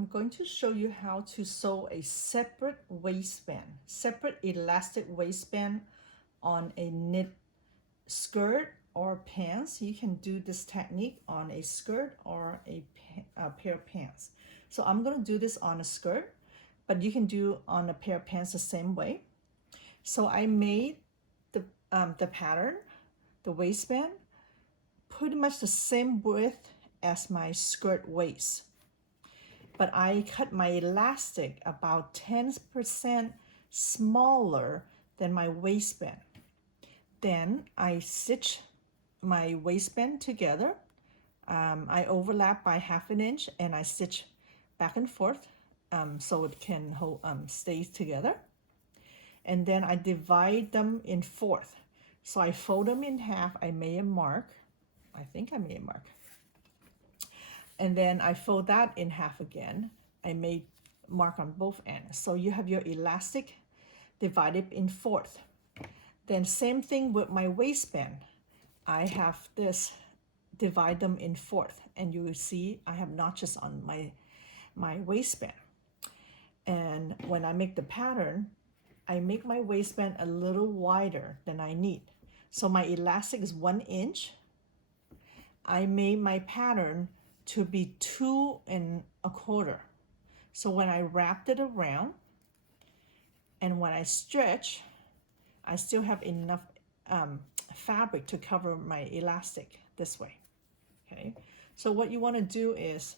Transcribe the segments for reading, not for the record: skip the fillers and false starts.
I'm going to show you how to sew a separate waistband, separate elastic waistband on a knit skirt or pants. You can do this technique on a skirt or a pair of pants. So I'm going to do this on a skirt, but you can do on a pair of pants the same way. So I made the pattern, the waistband, pretty much the same width as my skirt waist. But I cut my elastic about 10% smaller than my waistband. Then I stitch my waistband together. I overlap by 1/2 inch and I stitch back and forth so it can hold, stay together. And then I divide them in 4th. So I fold them in half. I made a mark. I think I made a mark. And then I fold that in half again. I made mark on both ends. So you have your elastic divided in 4th. Then same thing with my waistband. I have this, divide them in 4th. And you will see I have notches on my waistband. And when I make the pattern, I make my waistband a little wider than I need. So my elastic is 1 inch. I made my pattern to be 2 1/4. So when I wrapped it around and when I stretch, I still have enough fabric to cover my elastic this way. Okay, so what you want to do is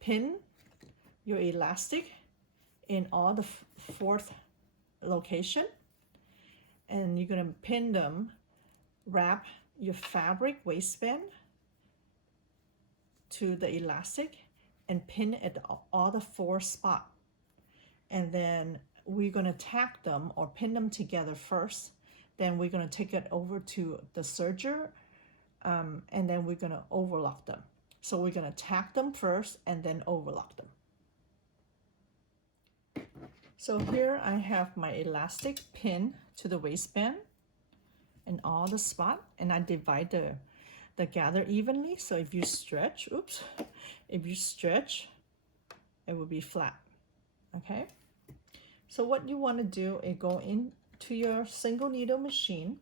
pin your elastic in all the 4th location, and you're going to pin them, wrap your fabric waistband to the elastic and pin it at all the 4 spots. And then we're going to tack them or pin them together first. Then we're going to take it over to the serger, and then we're going to overlock them. So we're going to tack them first and then overlock them. So here I have my elastic pinned to the waistband in all the spots, and I divide the gather evenly. So if you stretch, if you stretch, it will be flat. Okay. So what you want to do is go into your single needle machine,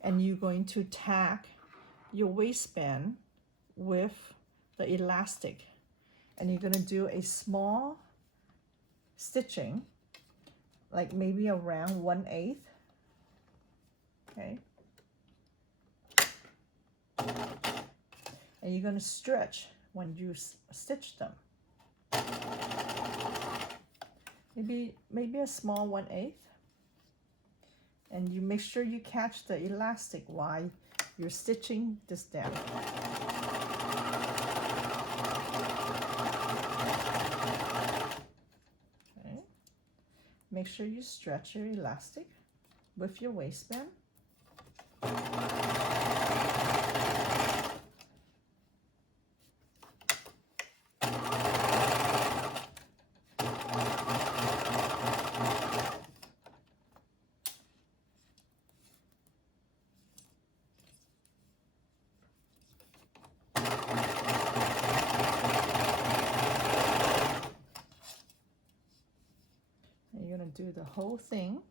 and you're going to tack your waistband with the elastic, and you're going to do a small stitching, like maybe around 1/8. Okay. And you're going to stretch when you stitch them. Maybe a small 1/8. And you make sure you catch the elastic while you're stitching this down. Okay. Make sure you stretch your elastic with your waistband. You're going to do the whole thing.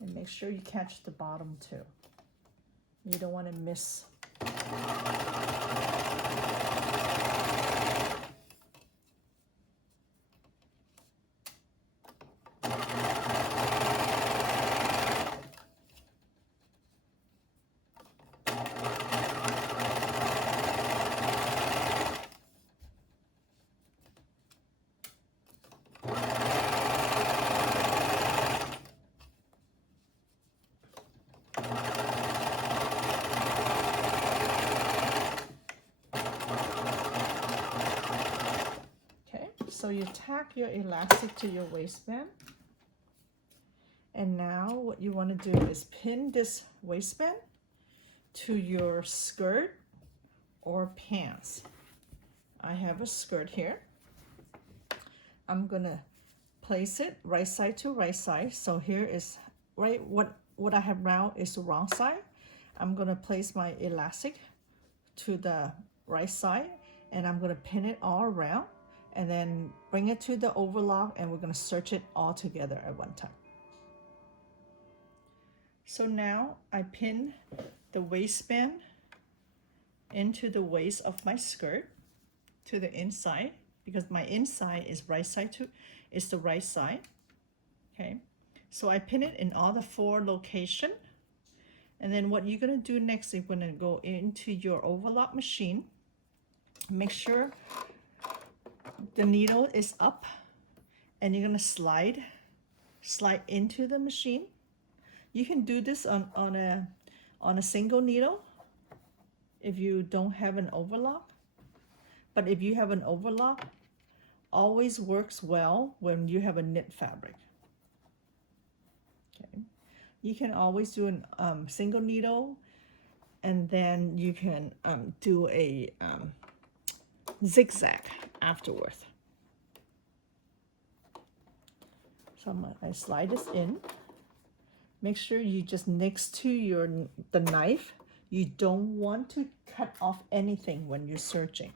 And make sure you catch the bottom too. You don't want to miss. So you tack your elastic to your waistband, And now what you want to do is pin this waistband to your skirt or pants. I have a skirt here. I'm gonna place it right side to right side. So here is right, what I have now is the wrong side. I'm gonna place my elastic to the right side, and I'm gonna pin it all around, and then bring it to the overlock, and we're gonna search it all together at one time. So now I pin the waistband into the waist of my skirt to the inside, because my inside is right side to is the right side. Okay, so I pin it in all the 4 locations. And then what you're gonna do next is you're gonna go into your overlock machine. Make sure the needle is up, and you're gonna slide into the machine. You can do this on a single needle if you don't have an overlock. But if you have an overlock, always works well when you have a knit fabric. Okay, you can always do a single needle, and then you can do a zigzag afterwards. So I slide this in. Make sure you just next to the knife. You don't want to cut off anything when you're searching.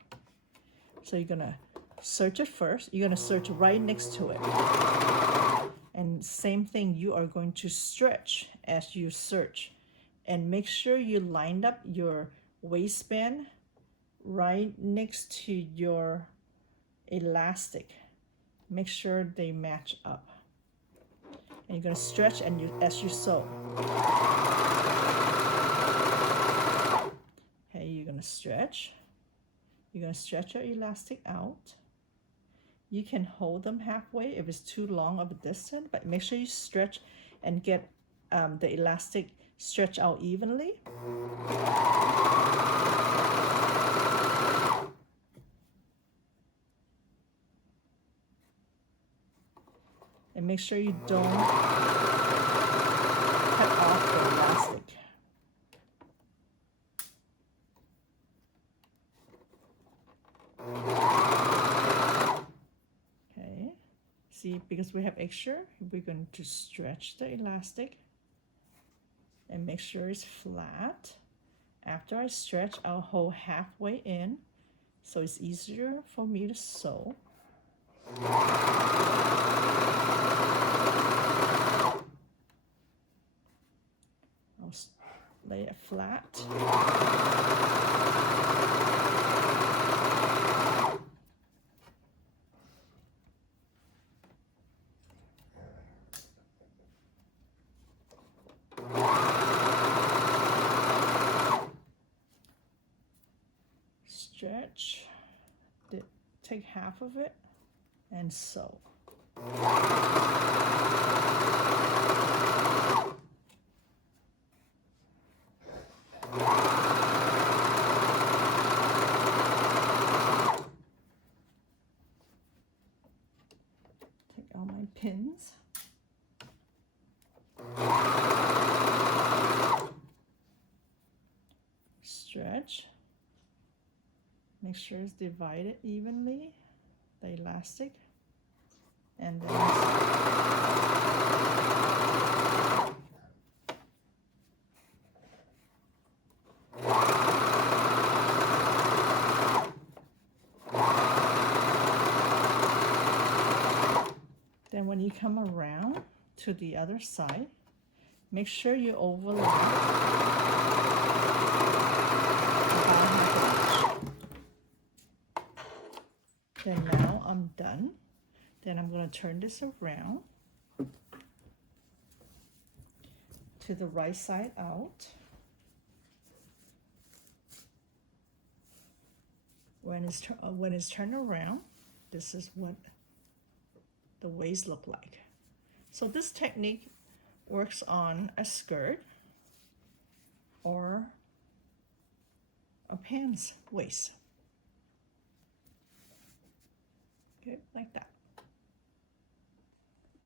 So you're gonna search it first. You're gonna search right next to it. And same thing, you are going to stretch as you search. And make sure you lined up your waistband right next to your elastic. Make sure they match up. And you're gonna stretch as you sew. Okay, you're gonna stretch. You're gonna stretch your elastic out. You can hold them halfway if it's too long of a distance, but make sure you stretch and get the elastic stretch out evenly. And make sure you don't cut off the elastic. Okay, see, because we have extra, we're going to stretch the elastic and make sure it's flat. After I stretch, I'll hold halfway in so it's easier for me to sew. I'll lay it flat. Stretch, take half of it and sew. Take all my pins. Stretch. Make sure it's divided evenly, the elastic, and then when you come around to the other side, make sure you overlap. Then now I'm done. Then I'm going to turn this around to the right side out. When it's turned around, this is what the waist look like. So this technique works on a skirt or a pants waist. Good, like that.